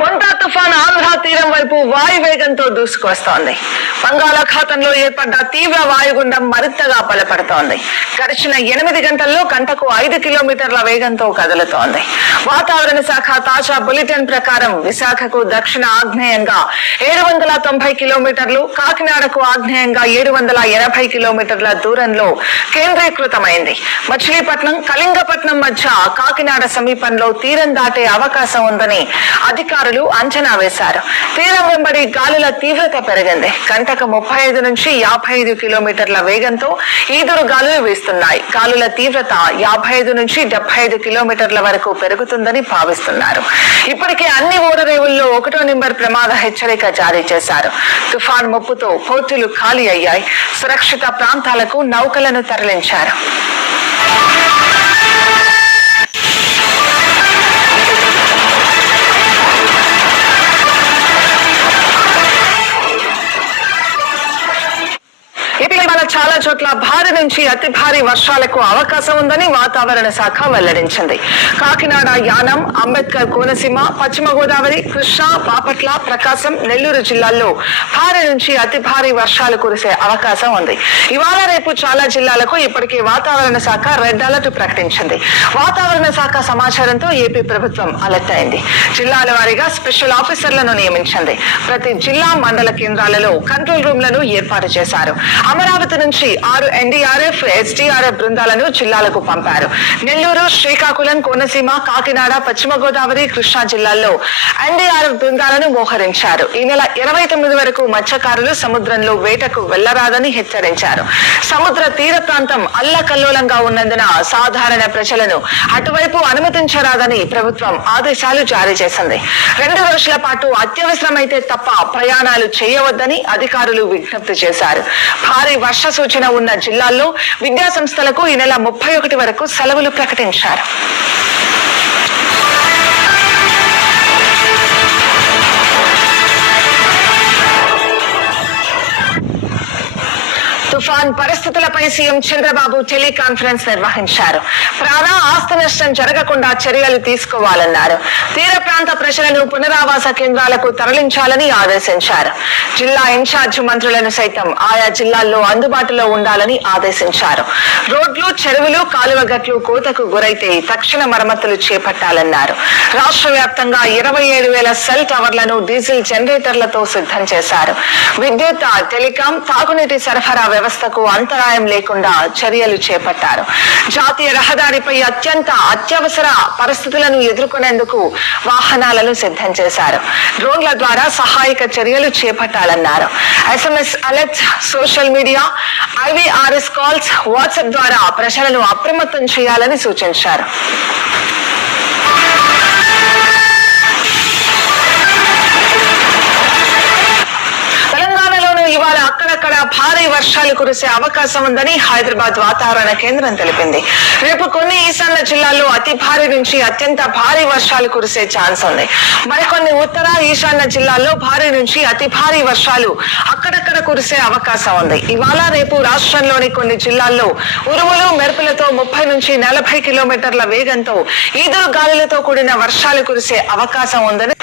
మొంటా తుఫాన్ ఆంధ్ర తీరం వైపు వాయువేగంతో దూసుకొస్తోంది. బంగాళాఖాతంలో ఏర్పడ్డ తీవ్ర వాయుగుండం మరింతగా బలపడుతోంది. గడిచిన 8 గంటల్లో గంటకు 5 కిలోమీటర్ల వేగంతో కదులుతోంది. వాతావరణ శాఖ తాజా బులెటిన్ ప్రకారం విశాఖకు దక్షిణ ఆగ్నేయంగా 790 కిలోమీటర్లు, కాకినాడకు ఆగ్నేయంగా 780 కిలోమీటర్ల దూరంలో కేంద్రీకృతమైంది. మచిలీపట్నం, కళింగపట్నం మధ్య కాకినాడ సమీపంలో తీరం దాటే అవకాశం ఉందని అధికారులు అంచనా వేశారు. తీరం వెంబడి గాలుల తీవ్రత పెరిగింది. గంటకు 35 నుంచి 55 కిలోమీటర్ల వేగంతో ఈదురు గాలులు వీస్తున్నాయి. గాలుల తీవ్రత 55 నుంచి 75 కిలోమీటర్ల వరకు పెరుగుతుందని భావిస్తున్నారు. ఇప్పటికే అన్ని ఓడరేవుల్లో 1వ నెంబర్ ప్రమాద హెచ్చరిక జారీ చేశారు. తుఫాన్ ముప్పుతో పోర్టులు ఖాళీ అయ్యాయి. సురక్షిత ప్రాంతాలకు నౌకలను తరలించారు. చాలా చోట్ల భారీ నుంచి అతి భారీ వర్షాలకు అవకాశం ఉందని వాతావరణ శాఖ వెల్లడించింది. కాకినాడ, యానం, అంబేద్కర్ కోనసీమ, పశ్చిమ గోదావరి, కృష్ణా, బాపట్ల, ప్రకాశం, నెల్లూరు జిల్లాల్లో భారీ నుంచి అతి భారీ వర్షాలు కురిసే అవకాశం ఉంది. ఇవాళ రేపు చాలా జిల్లాలకు ఇప్పటికే వాతావరణ శాఖ రెడ్ అలర్ట్ ప్రకటించింది. వాతావరణ శాఖ సమాచారంతో ఏపీ ప్రభుత్వం అలర్ట్ అయింది. జిల్లాల వారీగా స్పెషల్ ఆఫీసర్లను నియమించింది. ప్రతి జిల్లా మండల కేంద్రాలలో కంట్రోల్ రూమ్లను ఏర్పాటు చేశారు. అమరావతి నుంచి 6 ఎన్డీఆర్ఎఫ్, ఎస్డీఆర్ఎఫ్ బృందాలను జిల్లాలకు పంపారు. నెల్లూరు, శ్రీకాకుళం, కోనసీమ, కాకినాడ, పశ్చిమ గోదావరి, కృష్ణా జిల్లాల్లో ఎన్డీఆర్ఎఫ్ బృందాలను మోహరించారు. ఈ నెల 29 వరకు మత్స్యకారులు సముద్రంలో వేటకు వెళ్లరాదని హెచ్చరించారు. సముద్ర తీర ప్రాంతం అల్లకల్లోలంగా ఉన్నందున సాధారణ ప్రజలను అటువైపు అనుమతించరాదని ప్రభుత్వం ఆదేశాలు జారీ చేసింది. 2 రోజుల పాటు అత్యవసరమైతే తప్ప ప్రయాణాలు చేయవద్దని అధికారులు విజ్ఞప్తి చేశారు. భారీ వర్ష సూచన ఉన్న జిల్లాల్లో విద్యా సంస్థలకు ఈ నెల 31 వరకు సెలవులు ప్రకటించారు. తుఫాన్ పరిస్థితులపై సీఎం చంద్రబాబు టెలికాన్ఫరెన్స్ నిర్వహించారు. ప్రాణ ఆస్తి నష్టం జరగకుండా చర్యలు తీసుకోవాలన్నారు. తీర ప్రాంత ప్రజలను పునరావాస కేంద్రాలకు తరలించాలని ఆదేశించారు. జిల్లా ఇన్ఛార్జ్ మంత్రులను సైతం ఆయా జిల్లాల్లో అందుబాటులో ఉండాలని ఆదేశించారు. రోడ్లు, చెరువులు, కాలువగట్లు కోతకు గురైతే తక్షణ మరమ్మతులు చేపట్టాలన్నారు. రాష్ట్ర వ్యాప్తంగా 27,000 సెల్ టవర్లను డీజిల్ జనరేటర్లతో సిద్ధం చేశారు. విద్యుత్, టెలికాం, తాగునీటి సరఫరా వ్యవస్థకు అంతరాయం లేకుండా చర్యలు చేపట్టారు. జాతీయ రహదారిపై అత్యవసర పరిస్థితులను ఎదుర్కొనేందుకు వాహనాలను సిద్ధం చేశారు. డ్రోన్ల ద్వారా సహాయక చర్యలు చేపట్టాలన్నారు. SMS alerts, social media, IVRS calls, WhatsApp ద్వారా ప్రజలను అప్రమత్తం చేయాలని సూచించారు. ఇవాళ అక్కడక్కడ భారీ వర్షాలు కురిసే అవకాశం ఉందని హైదరాబాద్ వాతావరణ కేంద్రం తెలిపింది. రేపు కొన్ని ఈశాన్య జిల్లాల్లో అతి భారీ నుంచి అత్యంత భారీ వర్షాలు కురిసే ఛాన్స్ ఉంది. మరికొన్ని ఉత్తర, ఈశాన్య జిల్లాల్లో భారీ నుంచి అతి భారీ వర్షాలు అక్కడక్కడ కురిసే అవకాశం ఉంది. ఇవాళ రేపు రాష్ట్రంలోని కొన్ని జిల్లాల్లో ఉరుములు, మెరుపులతో 30 నుంచి 40 కిలోమీటర్ల వేగంతో ఈదురు గాలులతో కూడిన వర్షాలు కురిసే అవకాశం ఉందని